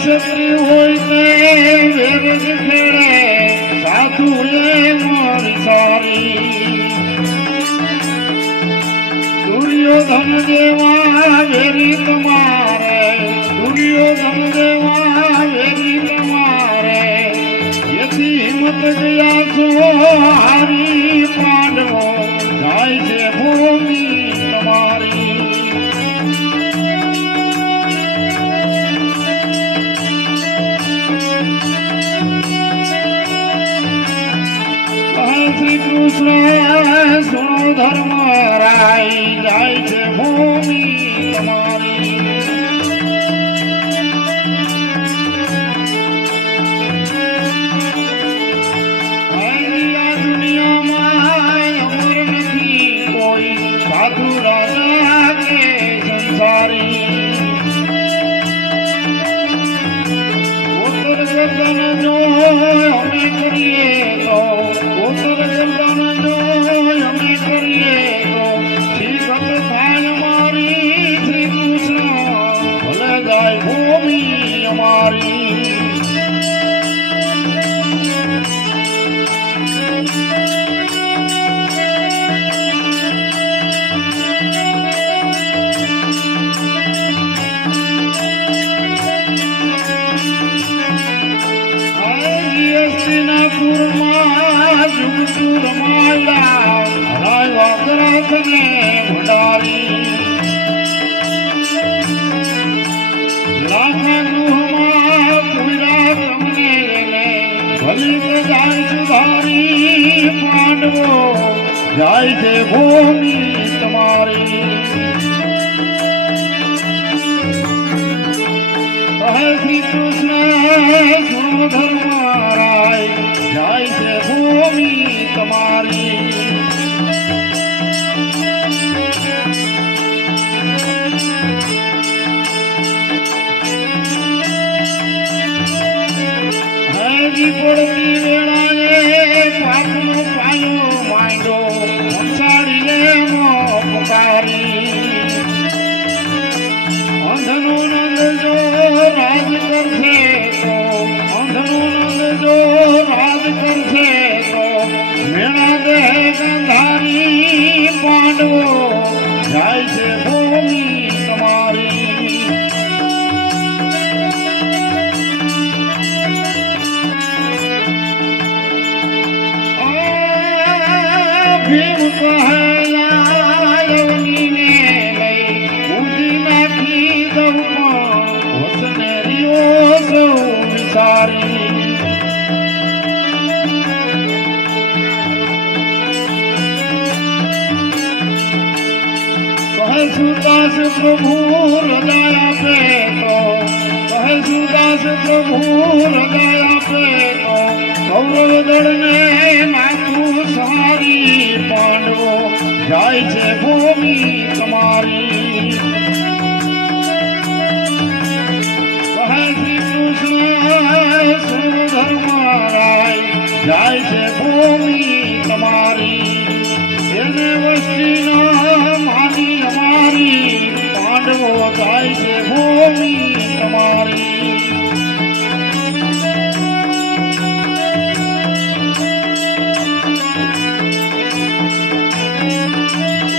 ક્ષત્રિય હોય તે વેરજ ખેડે સાધુ એ મારી સારી દુર્યોધન દેવા વેરી તમારે દુર્યોધન દેવા વેરી તમારે યથી હિંમત ગયા છો હારી પાંડવો જાય છે ભૂમિ તમારી શ્રી કૃષ્ણ સુનો ધર્મ રાય જાય છે ભૂમિ તમારી આ દુનિયામાં અમર નથી કોઈ સાધુ રાજા કે સંસારી ઉત્તર ગર્દન જો અમે કરીએ તો ઉત્તર ગર્દન જો અમે કરીએ તો શ્રી થાય મારી શ્રી કૃષ્ણ ભલે જાય ભૂમિ અમારી હસ્તિનાપુરમાં જુગતું રમાયા હરાય વાગરાથને ભંડારી લાખા ગૃહમાં પૂરા તમને ભલી જાય સુધારી પાંડવો જાય છે ભૂમિ તમારી કહે શ્રી કૃષ્ણ સુનો ધર્મ રાય જાય છે ભૂમિ તમારી હજી પડતી વેળાએ પાપનો પાયો માંડો પંચાળી લે પુકારી અંધનો નંદ જો રાજ કરશે તો અંધનો નંદ જો રાજ કરશે તો મેણા દે ગંધારી પાંડવો જાય છે ભૂમિ તમારી ભીમ કહેલાયવનીને લઈ ઊંધી નાખી દઉં પણ વસને રિયો સૌ વિચારી કહે સુદાસ પ્રભુ હૃદય આપે તો કહે સુદાસ પ્રભુ હૃદય આપે તો કૌરવ દળને નાખું સારી પાંડવો જાય છે ભૂમિ તમારી કહે શ્રી કૃષ્ણ સુનો ધર્મ રાય જાય છે ભૂમિ